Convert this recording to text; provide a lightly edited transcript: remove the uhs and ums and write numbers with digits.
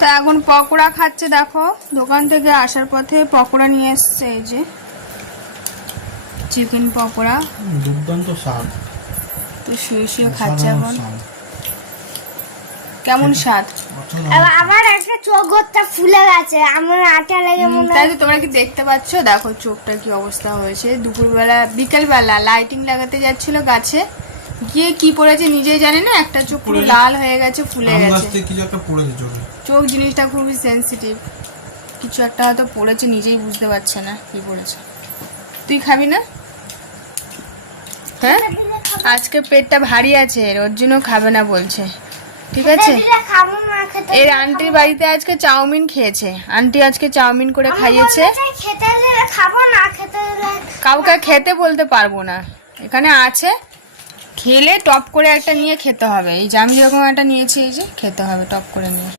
তা এখন পকোড়া খাচ্ছে, দেখো দোকান থেকে আসার পথে পকোড়া নিয়ে এসছে, এই যে চিকেন পকোড়া, দুর্দান্ত স্বাদ। তো শুয়ে শুয়ে খাচ্ছে এখন। কেমন স্বাদ? আমার একটা চোখটা ফুলে গেছে, আমার আটা লেগে মনে হয়। তাই তো, তোমরা কি দেখতে পাচ্ছ? দেখো চোখটা কি অবস্থা হয়েছে। দুপুরবেলা বিকেলবেলা লাইটিং লাগাতে যাচ্ছিল গাছে, গিয়ে কি পড়েছে নিজেই জানে না, একটা চোখ পুরো লাল হয়ে গেছে, ফুলে গেছে। চোখ জিনিসটা খুবই সেন্সিটিভ, কিছু একটা হয়তো পড়েছে, নিজেই বুঝতে পারছে না কি পড়েছে। তুই খাবি না? হ্যাঁ, আজকে পেটটা ভারী আছে, ওর জন্য খাবে না বলছে। ঠিক আছে, এর আন্টির বাড়িতে আজকে চাউমিন খেয়েছে, আন্টি আজকে চাউমিন করে খাইয়েছে। কাউকে খেতে বলতে পারবো না, এখানে আছে, খেলে টপ করে একটা নিয়ে খেতে হবে। এই যে আমি যেরকম একটা নিয়েছি, এই যে খেতে হবে টপ করে নিয়ে।